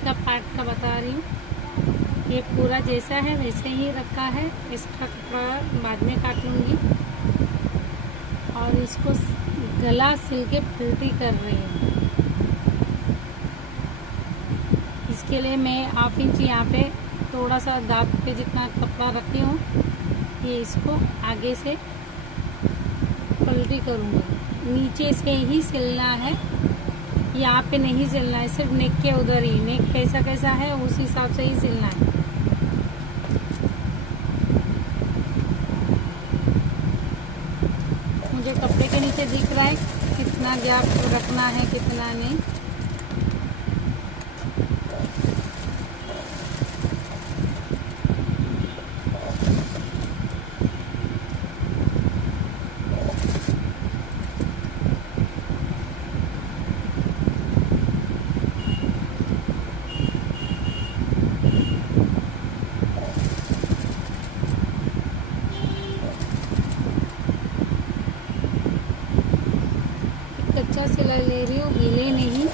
का पार्ट का बता रही हूँ। ये पूरा जैसा है वैसे ही रखा है, इसका कपड़ा बाद में काट लूँगी। और इसको गला सिल के पलटी कर रही हूँ। इसके लिए मैं 1/2 इंच यहाँ पे थोड़ा सा दांत पे जितना कपड़ा रखी हूँ, ये इसको आगे से पलटी करूँगी। नीचे से ही सिलना है, यहाँ पे नहीं सिलना है, सिर्फ नेक के उधर ही। नेक कैसा कैसा है उस हिसाब से ही सिलना है। मुझे कपड़े के नीचे दिख रहा है कितना गैप रखना है कितना नहीं। कच्चा सिलाई ले रही हूँ, हिले नहीं।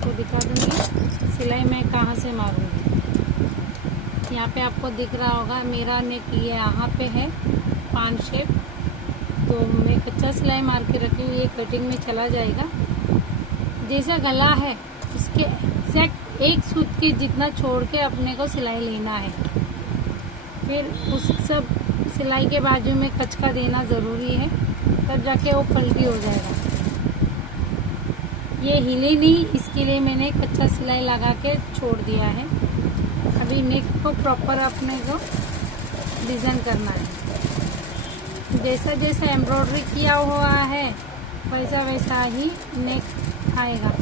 तो दिखा दूँगी सिलाई मैं कहाँ से मारूँगी। यहाँ पे आपको दिख रहा होगा मेरा नेक ये यहाँ पे है पान शेप, तो मैं कच्चा सिलाई मार के रखी हूँ। ये कटिंग में चला जाएगा। जैसा गला है उसके एग्जैक्ट एक सूत के जितना छोड़ के अपने को सिलाई लेना है। फिर उस सब सिलाई के बाजू में कचका देना ज़रूरी है, तब जाके वो पलटी हो जाएगा। ये हिले नहीं, इसके लिए मैंने कच्चा सिलाई लगा के छोड़ दिया है। अभी नेक को प्रॉपर अपने को डिज़ाइन करना है। जैसा जैसा एम्ब्रॉयडरी किया हुआ है वैसा वैसा ही नेक आएगा।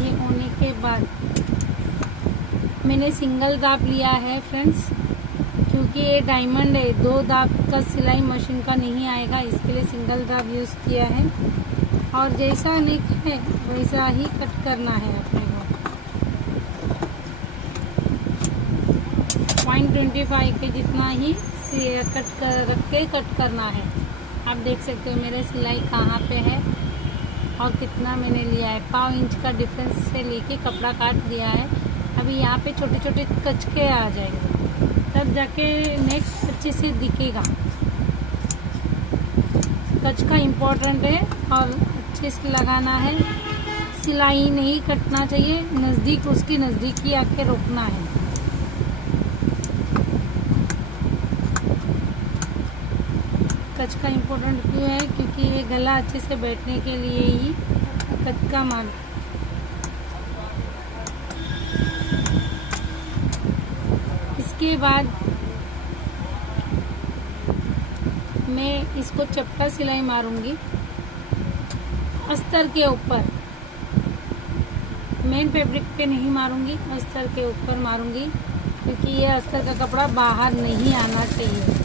ये होने के बाद मैंने सिंगल दाब लिया है फ्रेंड्स, क्योंकि ये डायमंड है, 2 दाब का सिलाई मशीन का नहीं आएगा, इसके लिए सिंगल दाब यूज़ किया है। और जैसा नेक है वैसा ही कट करना है अपने को। 0.25 के जितना ही रख के कट करना है। आप देख सकते हो मेरे सिलाई कहाँ पे है और कितना मैंने लिया है। 1/4 इंच का डिफरेंस से लेके कपड़ा काट दिया है। अभी यहाँ पे छोटे छोटे कचके आ जाएंगे, तब जाके नेक अच्छे से दिखेगा। कच का इम्पोर्टेंट है और अच्छे से लगाना है। सिलाई नहीं कटना चाहिए, नज़दीक उसकी नज़दीकी आके रोकना है। कच का इम्पोर्टेंट क्यों है? क्योंकि ये गला अच्छे से बैठने के लिए ही कच का मार। इसके बाद मैं इसको चपटा सिलाई मारूंगी अस्तर के ऊपर। मेन फैब्रिक पे नहीं मारूंगी, अस्तर के ऊपर मारूंगी, क्योंकि ये अस्तर का कपड़ा बाहर नहीं आना चाहिए।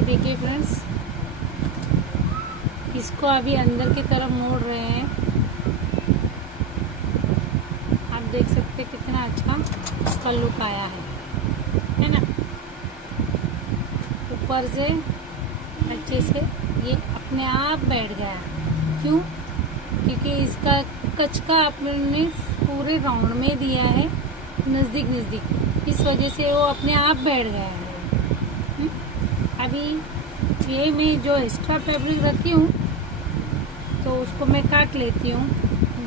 देखिए फ्रेंड्स, इसको अभी अंदर की तरफ मोड़ रहे हैं। आप देख सकते हैं कितना अच्छा इसका लुक आया है ना। ऊपर से अच्छे से ये अपने आप बैठ गया। क्यों? क्योंकि इसका कच का आपने पूरे राउंड में दिया है, नज़दीक नज़दीक, इस वजह से वो अपने आप बैठ गया है। अभी ये मैं जो एक्स्ट्रा फैब्रिक रखी हूँ तो उसको मैं काट लेती हूँ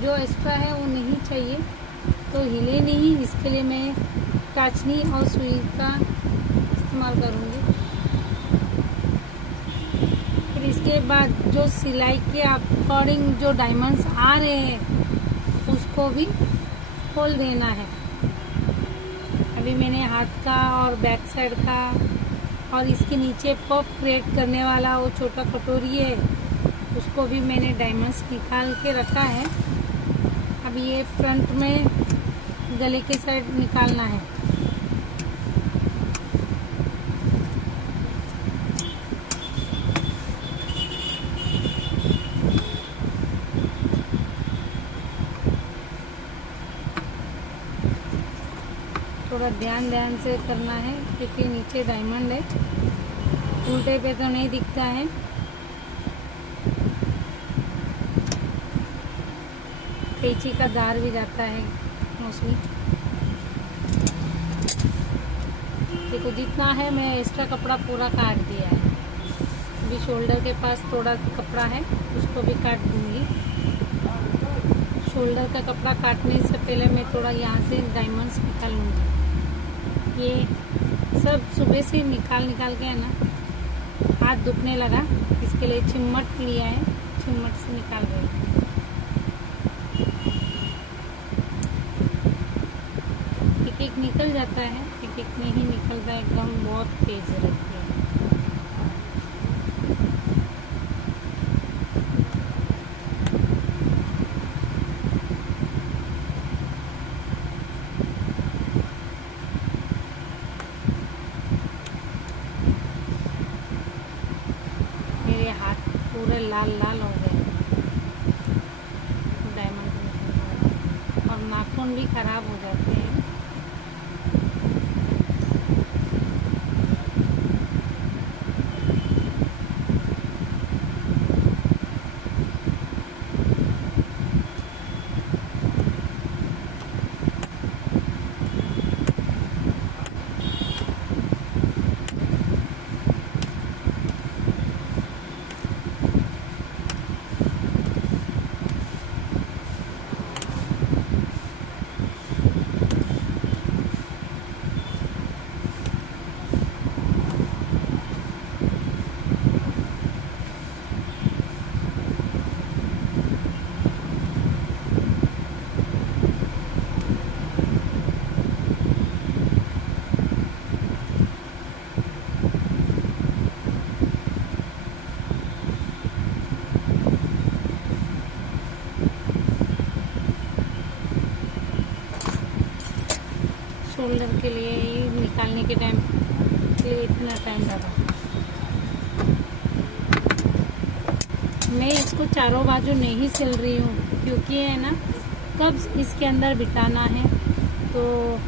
जो एक्स्ट्रा है वो नहीं चाहिए, तो हिले नहीं, इसके लिए मैं टाचनी और सुई का इस्तेमाल करूँगी। फिर इसके बाद जो सिलाई के अकॉर्डिंग जो डायमंड्स आ रहे हैं उसको भी खोल देना है। अभी मैंने हाथ का और बैक साइड का और इसके नीचे पफ क्रिएट करने वाला वो छोटा कटोरी है उसको भी मैंने डायमंड्स निकाल के रखा है। अब ये फ्रंट में गले के साइड निकालना है। थोड़ा ध्यान से करना है क्योंकि नीचे डायमंड है, उल्टे पे तो नहीं दिखता है। कैंची का धार भी जाता है मोस्टली। देखो जितना है मैं एक्स्ट्रा कपड़ा पूरा काट दिया है। अभी शोल्डर के पास थोड़ा कपड़ा है उसको भी काट दूंगी। शोल्डर का कपड़ा काटने से पहले मैं थोड़ा यहाँ से डायमंड्स निकाल लूँगी। ये सब सुबह से निकाल के है ना हाथ दुखने लगा, इसके लिए चिम्मट लिया है, चिम्मट से निकाल रही हूँ। एक निकल जाता है, एक नहीं निकलता, एकदम बहुत तेज रहती है। मेरे हाथ पूरे लाल हो गए डायमंड में, और नाखून भी खराब हो जाते हैं। शोल्डर के लिए ही निकालने के टाइम के लिए इतना टाइम लगा। मैं इसको चारों बाजू नहीं सिल रही हूँ क्योंकि है ना कब इसके अंदर बिठाना है, तो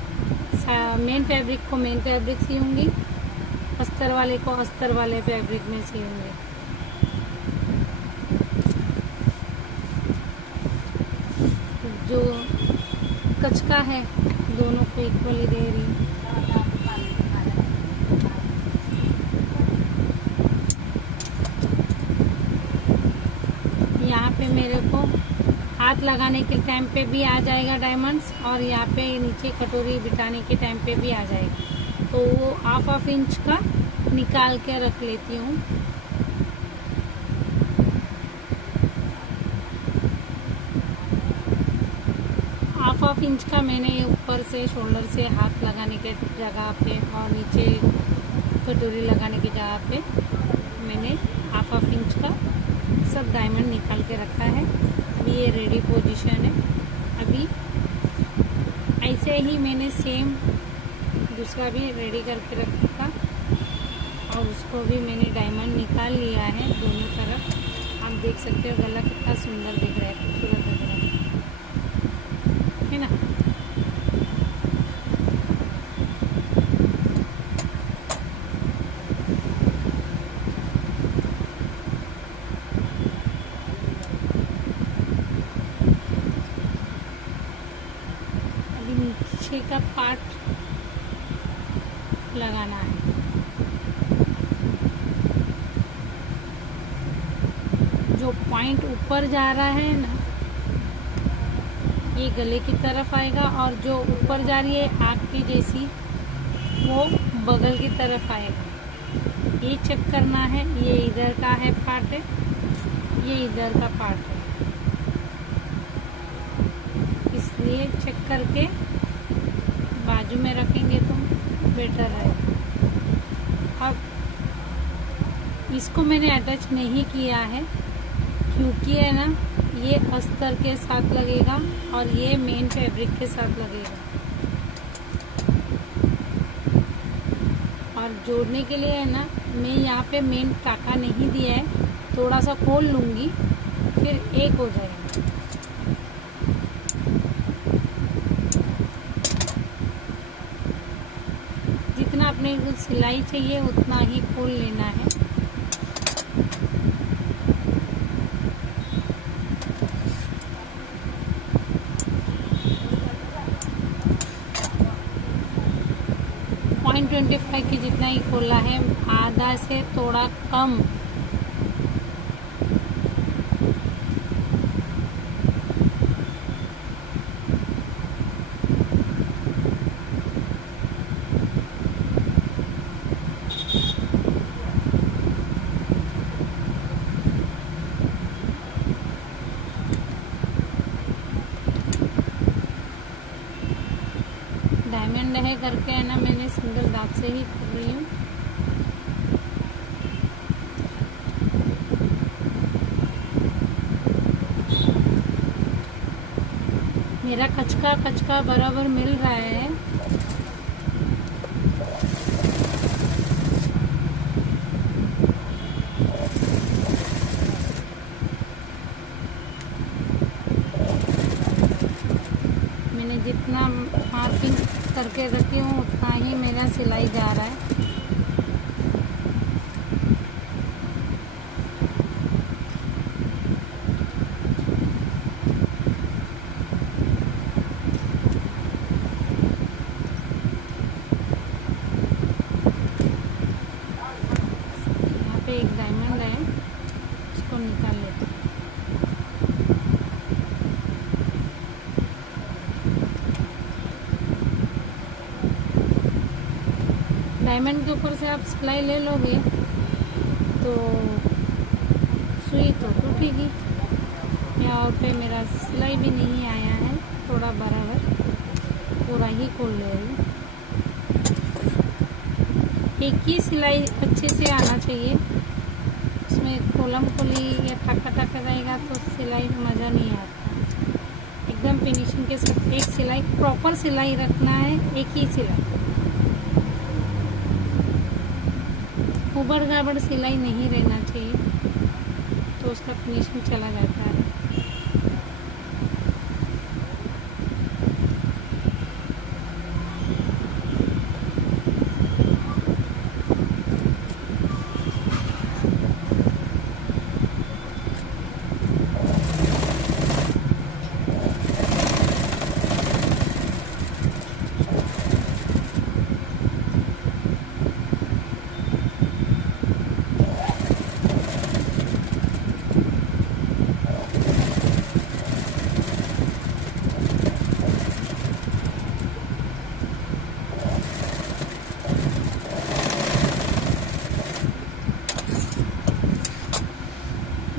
मेन फैब्रिक को मेन फैब्रिक सीऊंगी, अस्तर वाले को अस्तर वाले फैब्रिक में सीऊंगी। जो कचका है दोनों को इक्वली दे रही हूँ। यहाँ पे मेरे को हाथ लगाने के टाइम पे भी आ जाएगा डायमंड्स, और यहाँ पे नीचे कटोरी बिठाने के टाइम पे भी आ जाएगा। तो वो हाफ इंच का निकाल के रख लेती हूँ। हाफ इंच का मैंने ऊपर से शोल्डर से हाथ लगाने के जगह पे और नीचे कटोरी लगाने की जगह पे मैंने हाफ इंच का सब डायमंड निकाल के रखा है। अभी ये रेडी पोजीशन है। अभी ऐसे ही मैंने सेम दूसरा भी रेडी करके रखा और उसको भी मैंने डायमंड निकाल लिया है दोनों तरफ। आप देख सकते हो गला कितना सुंदर दिख रहा है, खूबसूरत दिख रहा है ना। अभी नीचे का पार्ट लगाना है। जो पॉइंट ऊपर जा रहा है ना ये गले की तरफ आएगा और जो ऊपर जा रही है आँख की जैसी वो बगल की तरफ आएगा। ये चेक करना है। ये इधर का है पार्ट है, ये इधर का पार्ट है, इसलिए चेक करके बाजू में रखेंगे तो बेटर रहेगा। अब इसको मैंने अटैच नहीं किया है क्योंकि है ना ये अस्तर के साथ लगेगा और ये मेन फैब्रिक के साथ लगेगा। और जोड़ने के लिए है ना मैं यहाँ पे मेन टाका नहीं दिया है, थोड़ा सा खोल लूँगी फिर एक हो जाएगा। जितना अपने को सिलाई चाहिए उतना ही खोल लेना है। .25 की जितना ही खोला है, आधा से थोड़ा कम। डायमंड है करके है ना मैंने सिंगल दाग से ही कर रही हूँ। मेरा कचका बराबर मिल रहा है। मैंने जितना मार्किंग करके रखी हूँ उतना ही मेरा सिलाई जा रहा है। यहाँ पे एक डायमंड है, इसको निकाल लेते हैं। डायमंड के ऊपर से आप सिलाई ले लोगे तो सुई तो टूटेगी। यहाँ पे मेरा सिलाई भी नहीं आया है, थोड़ा बराबर पूरा ही खोल ले रही हूँ। एक ही सिलाई अच्छे से आना चाहिए, उसमें खोलम खोली या टाका रहेगा तो सिलाई में मज़ा नहीं आता। एकदम फिनिशिंग के साथ एक सिलाई, प्रॉपर सिलाई रखना है, एक ही सिलाई। उबड़ गाबड़ सिलाई नहीं रहना चाहिए तो उसका फिनिशिंग चला जाता है।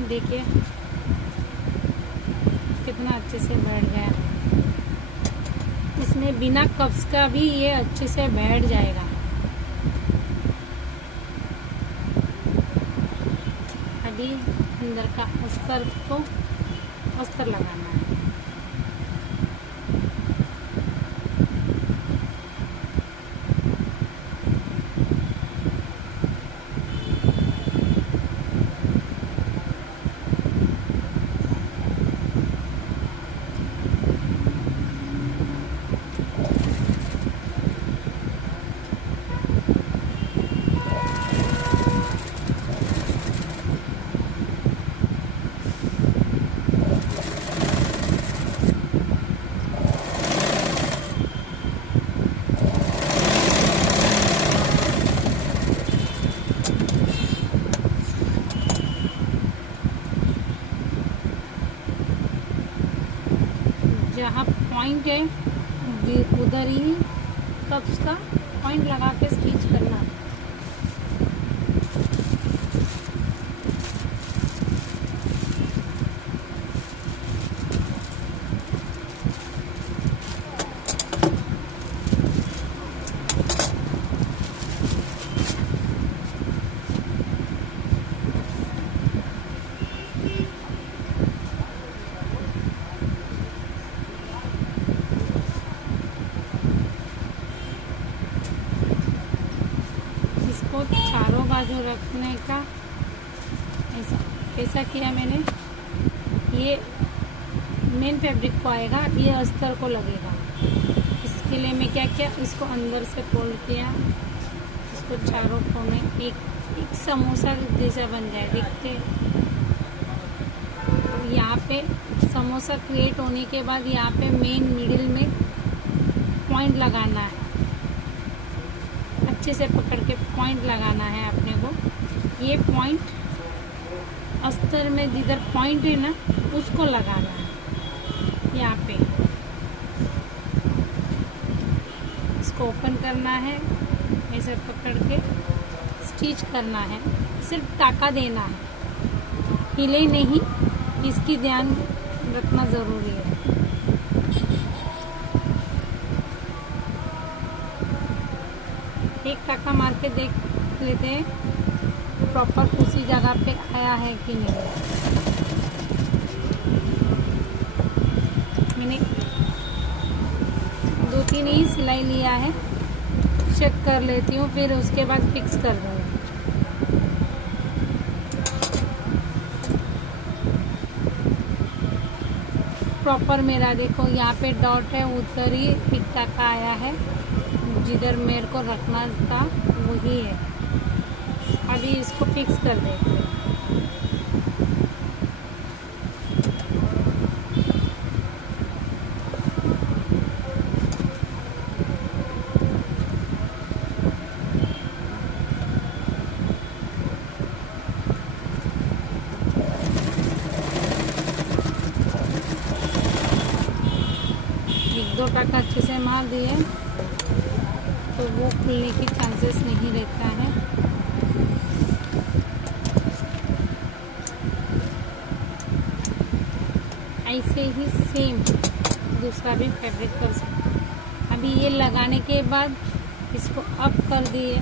देखिए कितना अच्छे से बैठ गया। इसमें बिना कप्स का भी ये अच्छे से बैठ जाएगा। अभी अंदर का अस्तर को अस्तर लगाना है। जहाँ पॉइंट है उधर ही कप्स का पॉइंट लगा के स्टिच करना है। चारों बाजू रखने का ऐसा किया मैंने। ये मेन फैब्रिक को आएगा, ये अस्तर को लगेगा। इसके लिए मैं क्या किया, इसको अंदर से फोल्ड किया, इसको चारों कोने एक समोसा जैसा बन जाए देखते। यहाँ पे समोसा क्रिएट होने के बाद यहाँ पे मेन मिडिल में पॉइंट लगाना है, अच्छे से पकड़ के पॉइंट लगाना है अपने को। ये पॉइंट अस्तर में जिधर पॉइंट है ना उसको लगाना है। यहाँ पे इसको ओपन करना है, ऐसे पकड़ के स्टिच करना है। सिर्फ टाका देना है, हिले नहीं, इसकी ध्यान रखना ज़रूरी है। एक टाका मार के देख लेते हैं प्रॉपर उसी जगह पे आया है कि नहीं। मैंने 2-3 ही सिलाई लिया है, चेक कर लेती हूँ, फिर उसके बाद फिक्स कर दूँगी। प्रॉपर मेरा देखो यहाँ पे डॉट है, उधर ही एक टाका आया है, जिधर मेरे को रखना था वही है। अभी इसको फिक्स कर देते हैं। एक दो टाका अच्छे से मार दिए तो वो खुलने की चांसेस नहीं रहता है। ऐसे ही सेम दूसरा भी फैब्रिक कर सकते हैं। अभी ये लगाने के बाद इसको अप कर दिए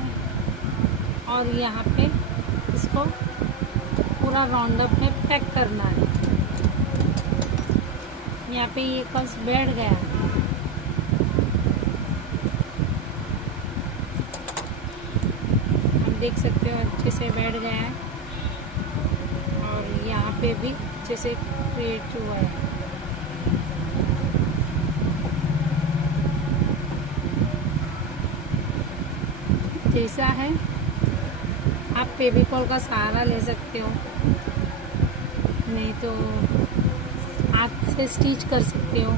और यहाँ पे इसको पूरा राउंड अप में पैक करना है। यहाँ पे ये कस बैठ गया, देख सकते हो अच्छे से बैठ गया है और यहाँ पे भी अच्छे से क्रिएट हुआ है। जैसा है आप फेविकॉल का सहारा ले सकते हो, नहीं तो हाथ से स्टिच कर सकते हो,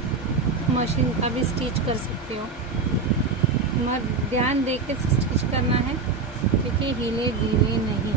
मशीन का भी स्टिच कर सकते हो। मगर ध्यान दे के स्टिच करना है क्योंकि हिले गिले नहीं।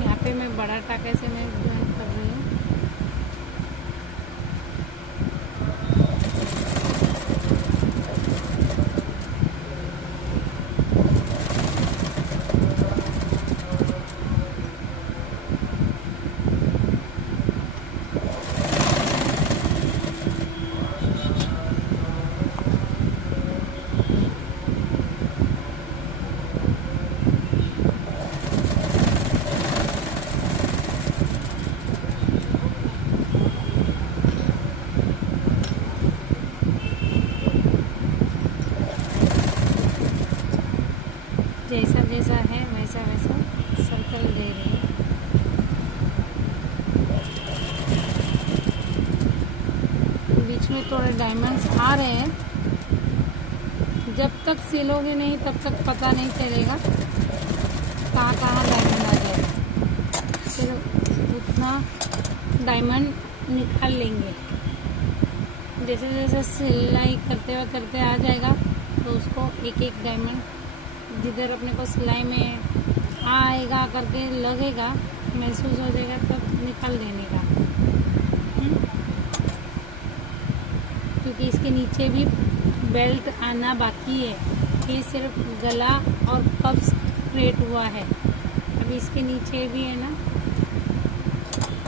यहाँ पे मैं बड़ा टाके से मैं ज्वाइन कर रही हूँ। जैसा जैसा है वैसा वैसा सर्कल दे रही है। बीच में थोड़े डायमंड्स आ रहे हैं, जब तक सिलोगे नहीं तब तक पता नहीं चलेगा। कहाँ कहाँ डायमंड आ जाए, फिर उतना डायमंड निकाल लेंगे। जैसे जैसे सिलाई करते आ जाएगा तो उसको एक एक डायमंड जिधर अपने को सिलाई में आएगा करके लगेगा, महसूस हो जाएगा, तब निकाल देने का। क्योंकि इसके नीचे भी बेल्ट आना बाकी है, ये सिर्फ गला और कप्स क्रिएट हुआ है। अभी इसके नीचे भी है ना,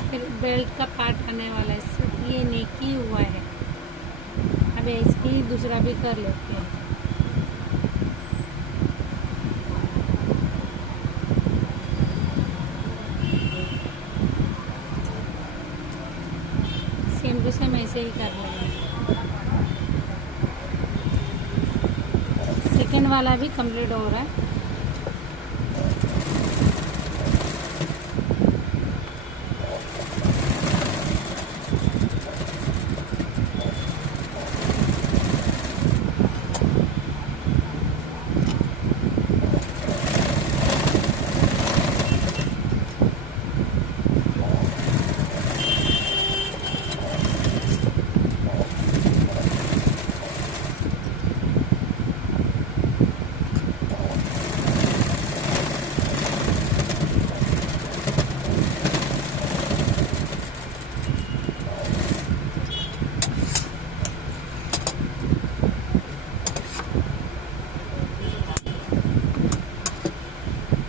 फिर बेल्ट का पार्ट आने वाला है, सिर्फ ये नेक ही हुआ है। अब इसकी दूसरा भी कर लेते हैं। सेम टू सेम ऐसे ही कर लेंगे। सेकेंड वाला भी कंप्लीट हो रहा है।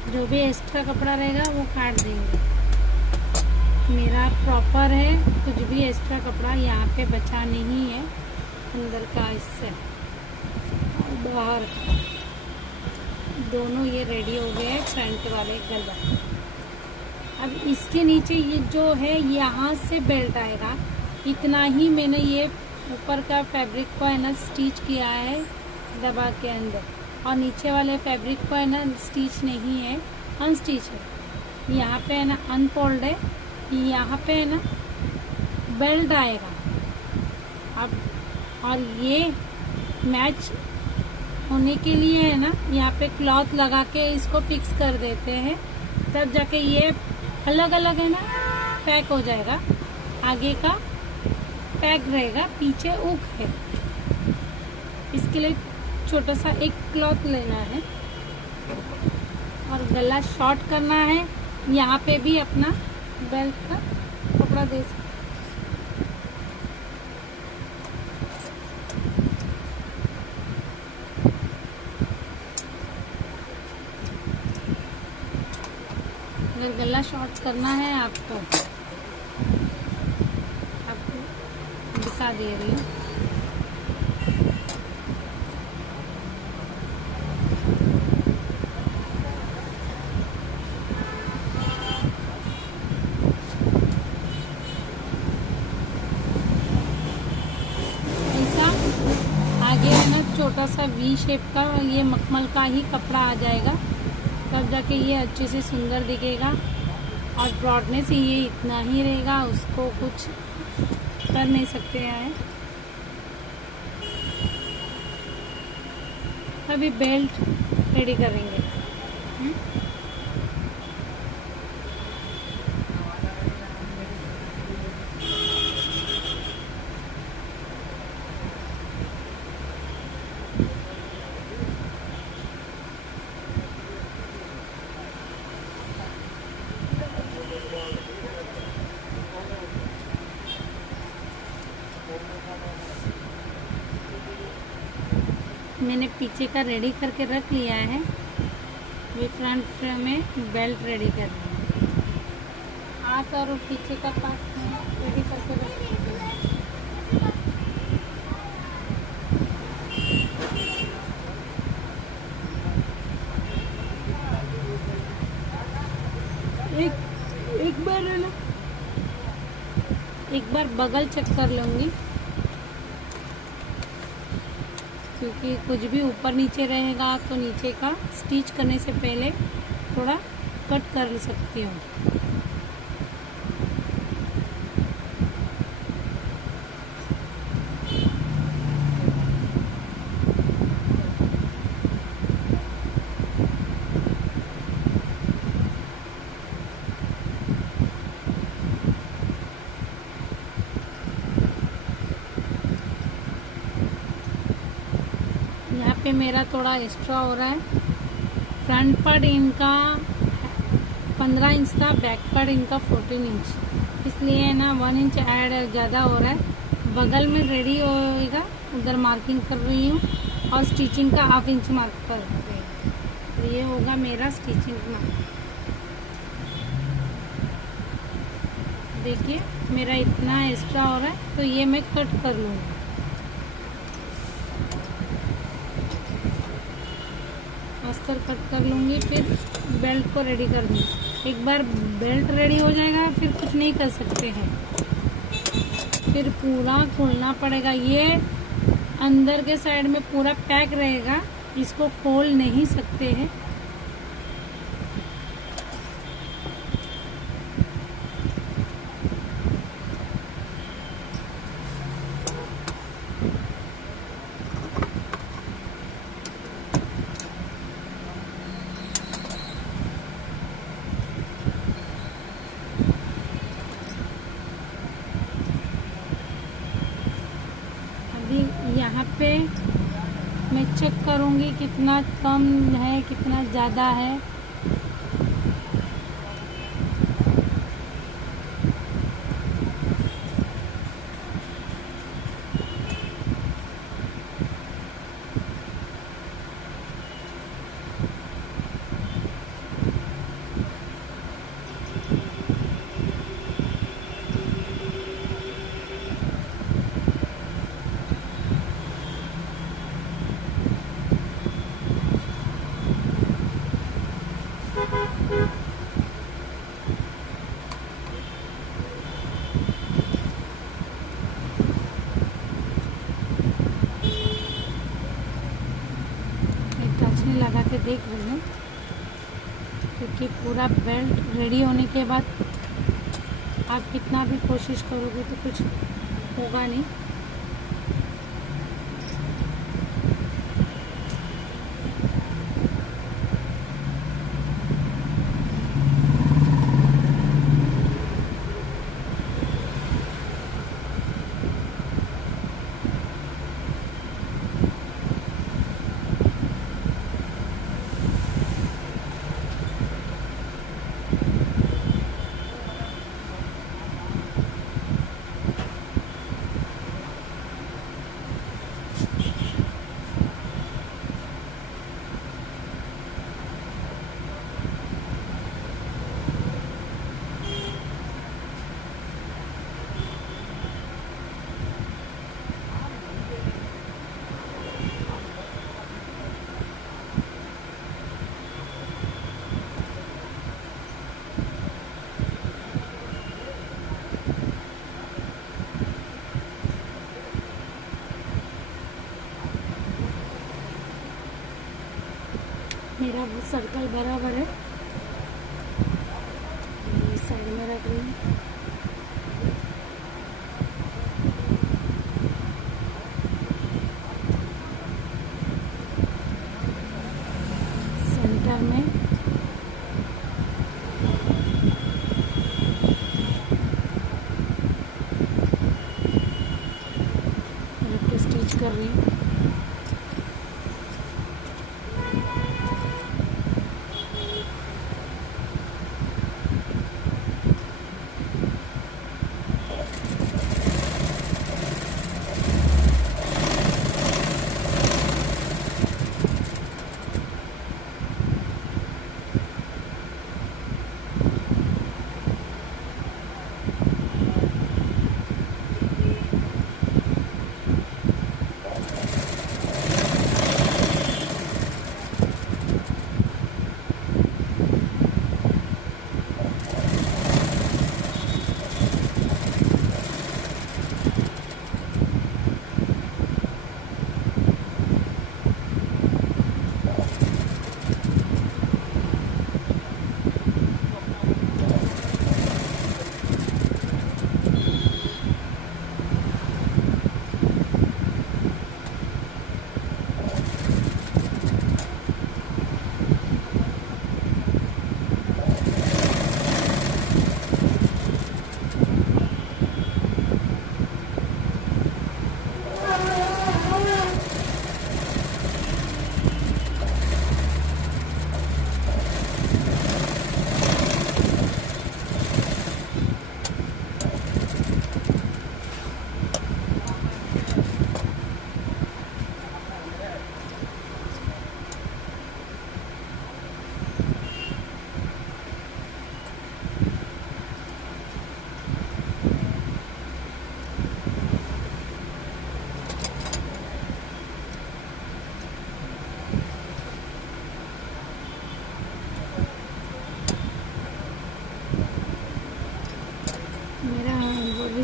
जो भी एक्स्ट्रा कपड़ा रहेगा वो काट देंगे। मेरा प्रॉपर है, कुछ भी एक्स्ट्रा कपड़ा यहाँ पे बचा नहीं है, अंदर का इससे और बाहर का दोनों ये रेडी हो गए हैं। फ्रंट वाले गला, अब इसके नीचे ये जो है यहाँ से बेल्ट आएगा, इतना ही मैंने ये ऊपर का फैब्रिक को है ना स्टिच किया है दबा के अंदर, और नीचे वाले फैब्रिक को है ना स्टिच नहीं है, अनस्टिच है। यहाँ पे है ना अनफोल्ड है, यहाँ पे है ना बेल्ट आएगा। अब और ये मैच होने के लिए है ना यहाँ पे क्लॉथ लगा के इसको फिक्स कर देते हैं, तब जाके ये अलग अलग है ना पैक हो जाएगा। आगे का पैक रहेगा, पीछे हुक है। इसके लिए छोटा सा एक क्लॉथ लेना है और गला शॉर्ट करना है। यहाँ पे भी अपना बेल्ट का कपड़ा दे सकते। अगर गला शॉर्ट करना है आपको दिखा दे रही हूँ। आगे है ना छोटा सा वी शेप का ये मखमल का ही कपड़ा आ जाएगा, तब जाके ये अच्छे से सुंदर दिखेगा। और ब्रॉडनेस ये इतना ही रहेगा, उसको कुछ कर नहीं सकते हैं। अभी बेल्ट रेडी करेंगे। मैंने पीछे का रेडी करके रख लिया है, ये फ्रंट में बेल्ट रेडी कर रही हूँ। हाथ और पीछे का पार्ट रेडी करके रख लिया है। एक बार बगल चेक कर लूँगी, क्योंकि कुछ भी ऊपर नीचे रहेगा तो नीचे का स्टिच करने से पहले थोड़ा कट कर सकती हूँ। यहाँ पे मेरा थोड़ा एक्स्ट्रा हो रहा है। फ्रंट पार्ट इनका 15 इंच था, बैक पार्ट इनका 14 इंच, इसलिए ना 1 इंच ऐड ज़्यादा हो रहा है। बगल में रेडी होएगा, उधर मार्किंग कर रही हूँ और स्टिचिंग का ½ इंच मार्क कर रही हूँ। तो ये होगा मेरा स्टिचिंग मार्क। देखिए मेरा इतना एक्स्ट्रा हो रहा है, तो ये मैं कट कर लूँगी। अस्तर कट कर लूँगी, फिर बेल्ट को रेडी कर दूँगी। एक बार बेल्ट रेडी हो जाएगा फिर कुछ नहीं कर सकते हैं, फिर पूरा खोलना पड़ेगा। ये अंदर के साइड में पूरा पैक रहेगा, इसको खोल नहीं सकते हैं। यहाँ पे मैं चेक करूँगी कितना कम है कितना ज़्यादा है। लगा के देख रही हूँ, क्योंकि पूरा बेल्ट रेडी होने के बाद आप कितना भी कोशिश करोगे तो कुछ होगा नहीं। मेरा वो सर्कल बराबर है, इस साइड में रख रही हूँ। सेंटर में रख के स्टिच कर रही हूँ।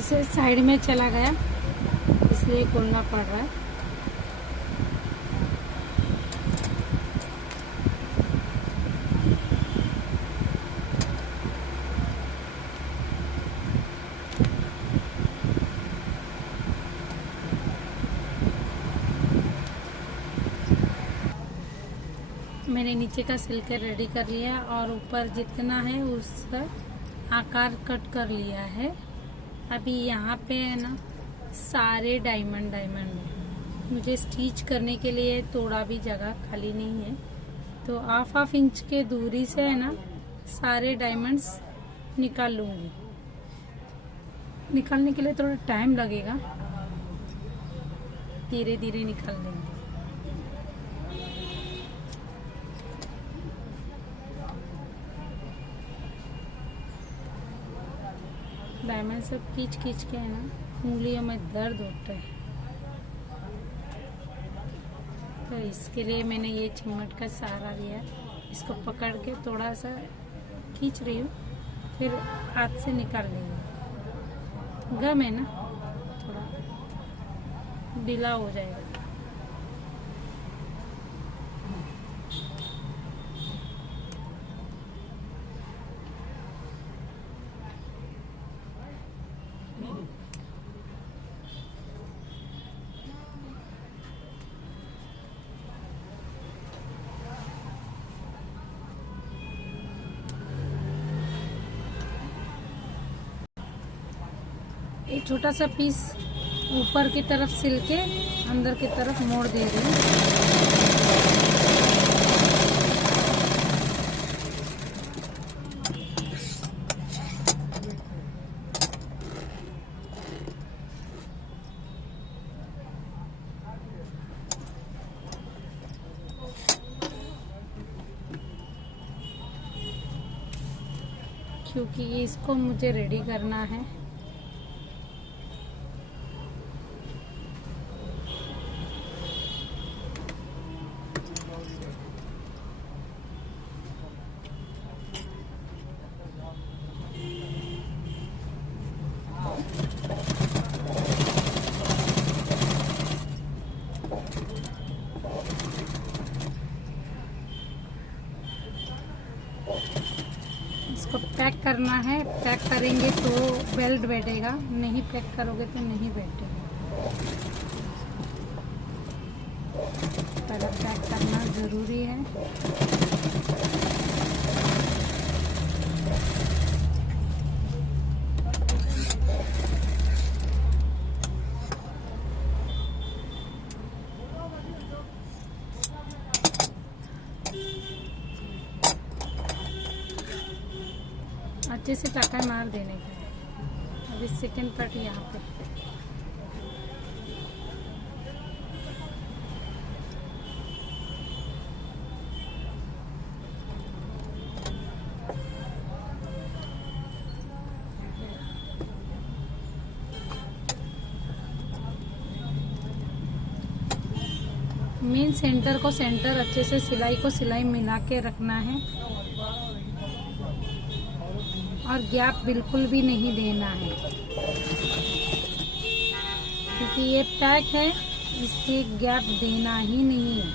से साइड में चला गया, इसलिए खोलना पड़ रहा है। मैंने नीचे का सिल के रेडी कर लिया और ऊपर जितना है उसका आकार कट कर लिया है। अभी यहाँ पे है ना सारे डायमंड है। मुझे स्टिच करने के लिए थोड़ा भी जगह खाली नहीं है, तो हाफ इंच के दूरी से है ना सारे डायमंड्स निकाल लूँगी। निकालने के लिए थोड़ा टाइम लगेगा, धीरे धीरे निकाल लेंगे। डायमंड सब खींच के है ना उंगलियों में दर्द होता है, तो इसके लिए मैंने ये चिमट का सहारा लिया। इसको पकड़ के थोड़ा सा खींच रही हूँ, फिर हाथ से निकाल लेंगे। गम है ना, थोड़ा ढीला हो जाएगा। एक छोटा सा पीस ऊपर की तरफ सिल के अंदर की तरफ मोड़ दे रही हूँ। क्योंकि इसको मुझे रेडी करना है। इसको पैक करना है। पैक करेंगे तो बेल्ट बैठेगा, नहीं पैक करोगे तो नहीं बैठेगा। पहले पैक करना ज़रूरी है। अच्छे से टाका मार देने का। अभी सेकंड पार्ट यहाँ पे मेन सेंटर को सेंटर अच्छे से सिलाई मिला के रखना है और गैप बिल्कुल भी नहीं देना है, क्योंकि ये पैक है, इसके गैप देना ही नहीं है।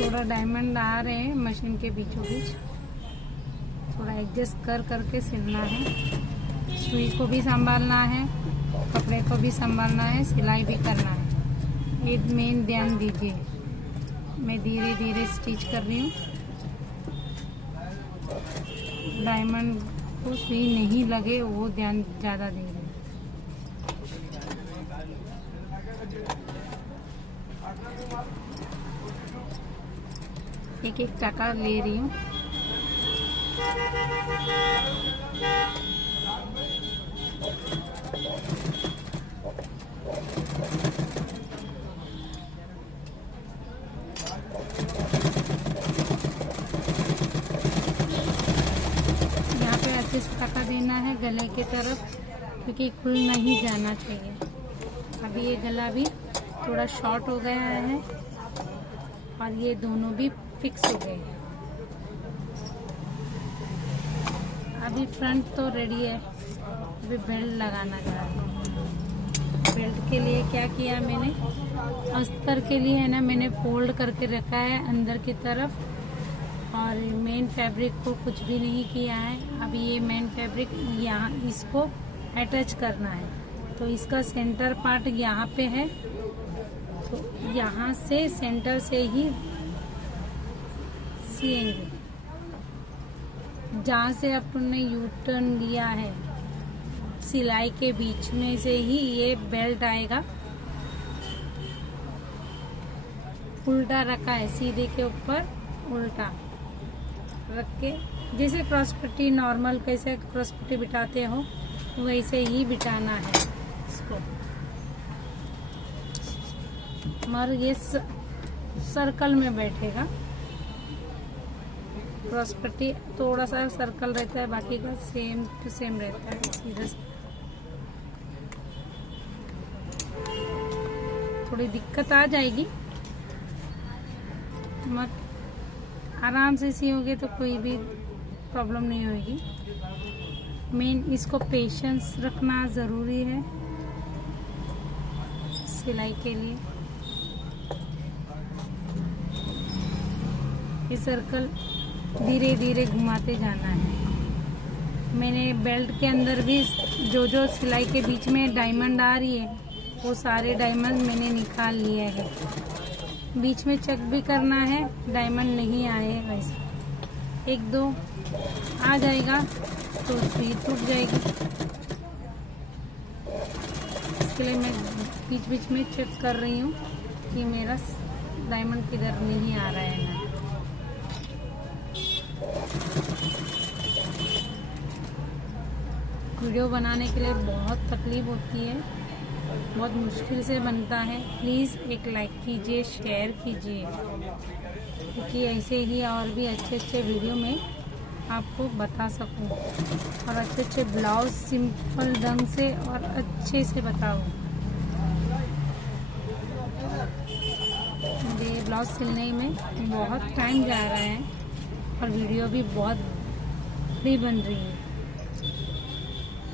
थोड़ा डायमंड आ रहे हैं मशीन के बीचों बीच, थोड़ा एडजस्ट करके सिलना है। सुई को भी संभालना है, कपड़े को भी संभालना है, सिलाई भी करना है। ये मेन ध्यान दीजिए। मैं धीरे धीरे स्टिच कर रही हूँ। डायमंड को सुई नहीं लगे वो ध्यान ज़्यादा दे रही हूँ। एक एक टाका ले रही हूँ। यहाँ पे अच्छे से टाका देना है गले की तरफ, क्योंकि खुल नहीं जाना चाहिए। अभी ये गला भी थोड़ा शॉर्ट हो गया है और ये दोनों भी फिक्स हो गए हैं। अभी फ्रंट तो रेडी है, अभी बेल्ट लगाना है। बेल्ट के लिए क्या किया मैंने, अस्तर के लिए है ना, मैंने फोल्ड करके रखा है अंदर की तरफ और मेन फैब्रिक को कुछ भी नहीं किया है। अभी ये मेन फैब्रिक यहाँ इसको अटैच करना है, तो इसका सेंटर पार्ट यहाँ पे है, तो यहाँ से सेंटर से ही सिएंगे। जहाँ से अपन ने यू टर्न लिया है सिलाई के बीच में से ही ये बेल्ट आएगा। उल्टा रखा है, सीधे के ऊपर उल्टा रख के, जैसे क्रॉस पट्टी नॉर्मल कैसे क्रॉस पट्टी बिठाते हो वैसे ही बिठाना है इसको। मगर ये सर्कल में बैठेगा। क्रॉस पट्टी थोड़ा सा सर्कल रहता है, बाकी का सेम टू सेम रहता है सीधा। थोड़ी दिक्कत आ जाएगी, मगर आराम से सियोगे तो कोई भी प्रॉब्लम नहीं होगी। मेन इसको पेशेंस रखना ज़रूरी है सिलाई के लिए। ये सर्कल धीरे धीरे घुमाते जाना है। मैंने बेल्ट के अंदर भी जो जो सिलाई के बीच में डायमंड आ रही है वो सारे डायमंड मैंने निकाल लिए हैं। बीच में चेक भी करना है डायमंड नहीं आए, वैसे एक दो आ जाएगा तो सुई टूट जाएगी। इसके लिए मैं बीच बीच में चेक कर रही हूँ कि मेरा डायमंड किधर नहीं आ रहा है ना। वीडियो बनाने के लिए बहुत तकलीफ होती है, बहुत मुश्किल से बनता है। प्लीज़ एक लाइक कीजिए, शेयर कीजिए, क्योंकि ऐसे ही और भी अच्छे अच्छे वीडियो में आपको बता सकूं और अच्छे अच्छे ब्लाउज सिंपल ढंग से और अच्छे से बताऊं। ये ब्लाउज सिलने में बहुत टाइम जा रहा है और वीडियो भी बहुत बड़ी बन रही है।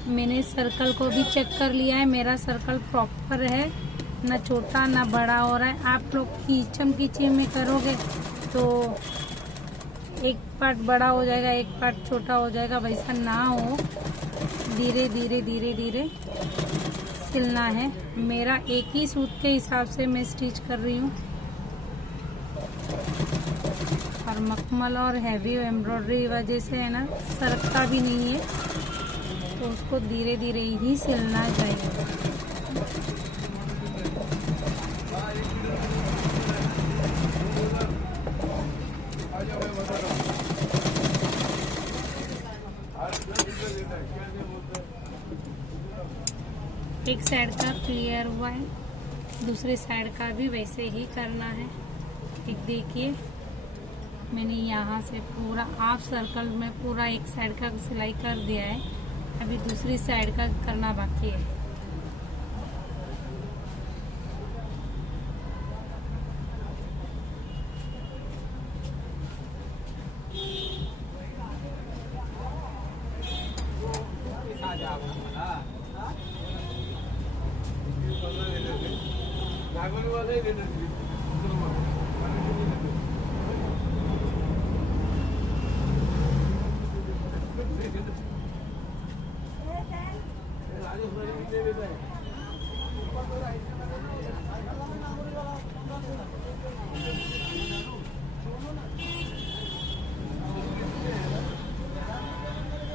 मैंने सर्कल को भी चेक कर लिया है, मेरा सर्कल प्रॉपर है, ना छोटा ना बड़ा हो रहा है। आप लोग खींचम खींची में करोगे तो एक पार्ट बड़ा हो जाएगा, एक पार्ट छोटा हो जाएगा, वैसा ना हो। धीरे धीरे धीरे धीरे सिलना है। मेरा एक ही सूट के हिसाब से मैं स्टिच कर रही हूँ और मखमल और हैवी एम्ब्रॉयडरी वजह से है ना सरकता भी नहीं है, तो उसको धीरे धीरे ही सिलना चाहिए। एक साइड का क्लियर हुआ है, दूसरे साइड का भी वैसे ही करना है। एक देखिए मैंने यहाँ से पूरा हाफ सर्कल में पूरा एक साइड का सिलाई कर दिया है, अभी दूसरी साइड का करना बाकी है।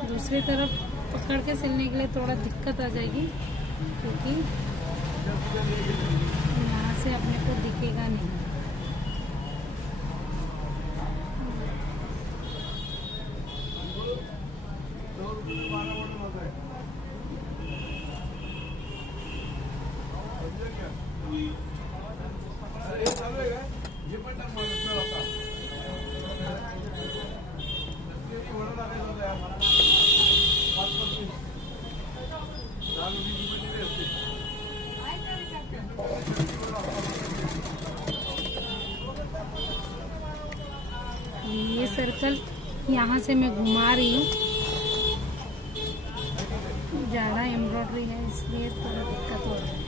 दूसरी तरफ पकड़ के सिलने के लिए थोड़ा दिक्कत आ जाएगी, क्योंकि यहाँ से अपने को दिखेगा नहीं। यहाँ से मैं घुमा रही हूँ, ज़्यादा एम्ब्रॉयडरी है इसलिए थोड़ा दिक्कत हो रहा है।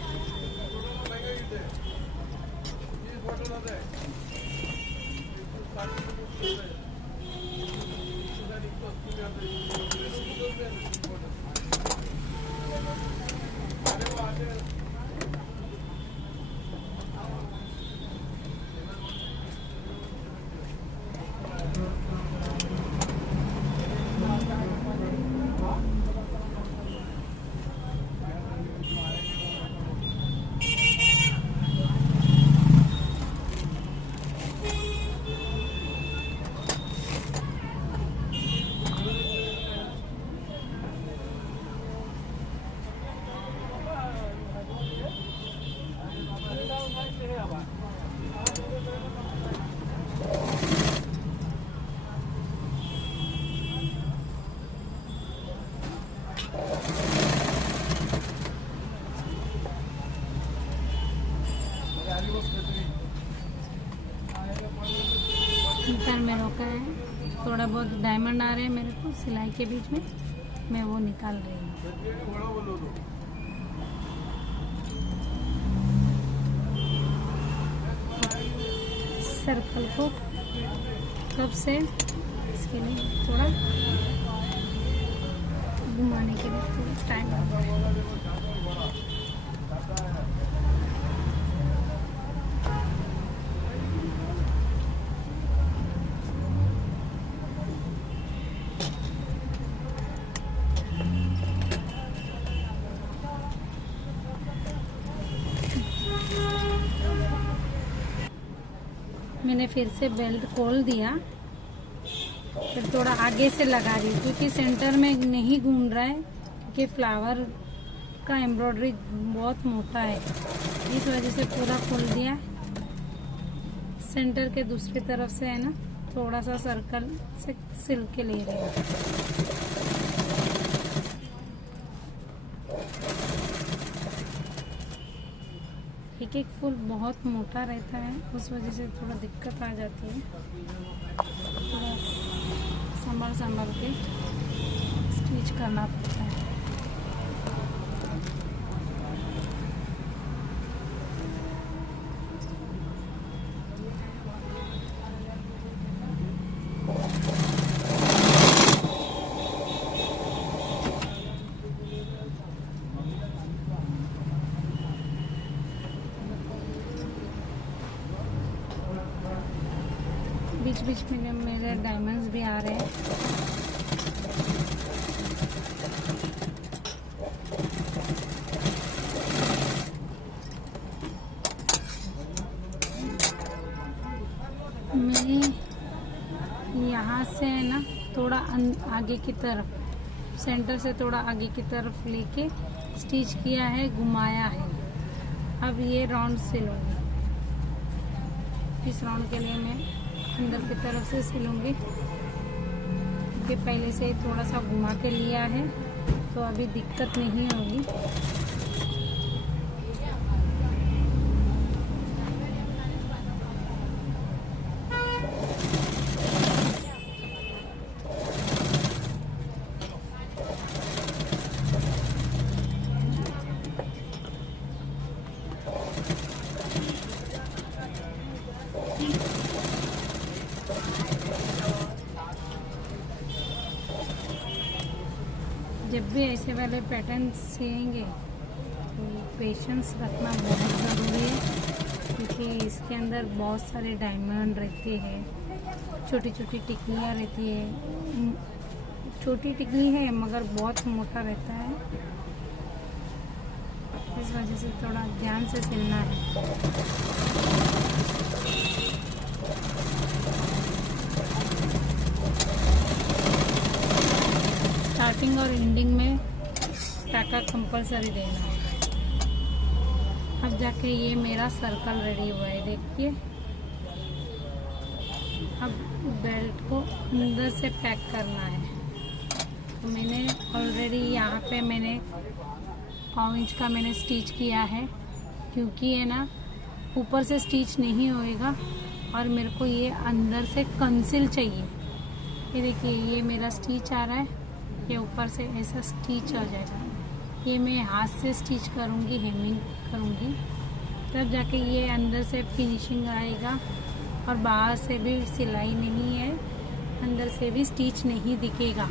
पर में रोका है, थोड़ा बहुत डायमंड आ रहे हैं मेरे को सिलाई के बीच में, मैं वो निकाल रही हूँ। सर्कल को कब से इसके लिए थोड़ा घुमाने के लिए थोड़ा टाइम लगता है। मैंने फिर से बेल्ट खोल दिया, फिर थोड़ा आगे से लगा रही हूँ क्योंकि सेंटर में नहीं घूम रहा है, क्योंकि फ्लावर का एम्ब्रॉयडरी बहुत मोटा है, इस वजह से पूरा खोल दिया। सेंटर के दूसरी तरफ से है ना, थोड़ा सा सर्कल से सिल के ले रही हूँ। एक एक फूल बहुत मोटा रहता है, उस वजह से थोड़ा दिक्कत आ जाती है। थोड़ा संभल के स्टिच करना पड़ता है। बीच बीच में मेरे डायमंड्स भी आ रहे हैं। मैं यहाँ से है ना थोड़ा आगे की तरफ, सेंटर से थोड़ा आगे की तरफ लेके स्टिच किया है, घुमाया है। अब ये राउंड सिलूंगी। इस राउंड के लिए मैं अंदर की तरफ से सिलूंगी, क्योंकि पहले से थोड़ा सा घुमा के लिया है तो अभी दिक्कत नहीं होगी। जब भी ऐसे वाले पैटर्न सिएंगे तो पेशेंस रखना बहुत ज़रूरी है, क्योंकि इसके अंदर बहुत सारे डायमंड रहते हैं, छोटी छोटी टिकलियाँ रहती है। छोटी टिकली है मगर बहुत मोटा रहता है, इस वजह से थोड़ा ध्यान से सिलना है। स्टार्टिंग और एंडिंग में टाका कंपलसरी देना है। अब जाके ये मेरा सर्कल रेडी हुआ है, देखिए। अब बेल्ट को अंदर से पैक करना है। तो मैंने ऑलरेडी यहाँ पे मैंने 5 इंच का मैंने स्टिच किया है, क्योंकि है ना ऊपर से स्टिच नहीं होएगा और मेरे को ये अंदर से कंसील चाहिए। ये देखिए, ये मेरा स्टिच आ रहा है, ये ऊपर से ऐसा स्टिच आ जाएगा। ये मैं हाथ से स्टिच करूँगी, हेमिंग करूँगी, तब जाके ये अंदर से फिनिशिंग आएगा। और बाहर से भी सिलाई नहीं है, अंदर से भी स्टिच नहीं दिखेगा,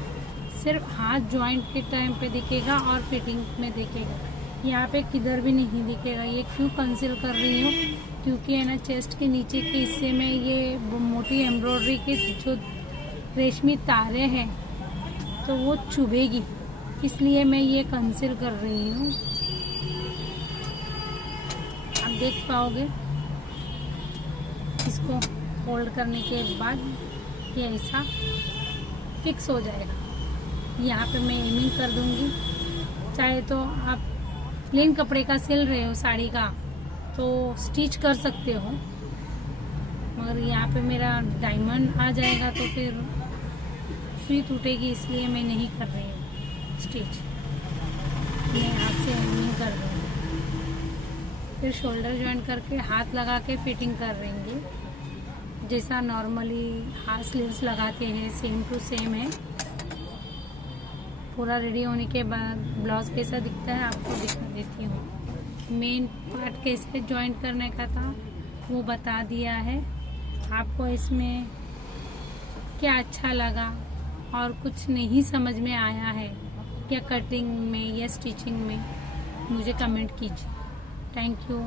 सिर्फ हाथ जॉइंट के टाइम पे दिखेगा और फिटिंग में दिखेगा। यहाँ पे किधर भी नहीं दिखेगा। ये क्यों कंसील कर रही हूँ, क्योंकि है ना चेस्ट के नीचे के हिस्से में ये मोटी एम्ब्रॉयडरी के जो रेशमी तारे हैं तो वो चुभेगी, इसलिए मैं ये कंसील कर रही हूँ। आप देख पाओगे, इसको फोल्ड करने के बाद ये ऐसा फिक्स हो जाएगा। यहाँ पे मैं एमिंग कर दूंगी। चाहे तो आप प्लेन कपड़े का सिल रहे हो साड़ी का तो स्टिच कर सकते हो, मगर यहाँ पे मेरा डायमंड आ जाएगा तो फिर सुई टूटेगी, इसलिए मैं नहीं कर रही हूँ स्टिच। मैं हाथ से एमिंग कर दूँगी, फिर शोल्डर जॉइंट करके हाथ लगा के फिटिंग कर रहेंगे, जैसा नॉर्मली हाथ स्लीव्स लगाते हैं सेम टू सेम है। पूरा रेडी होने के बाद ब्लाउज कैसा दिखता है आपको दिखा देती हूँ। मेन पार्ट कैसे जॉइंट करने का था वो बता दिया है। आपको इसमें क्या अच्छा लगा और कुछ नहीं समझ में आया है क्या कटिंग में या स्टिचिंग में, मुझे कमेंट कीजिए। Thank you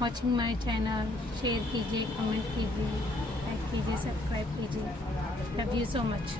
watching my channel. Share कीजिए, कमेंट कीजिए, लाइक कीजिए, सब्सक्राइब कीजिए। Love you so much.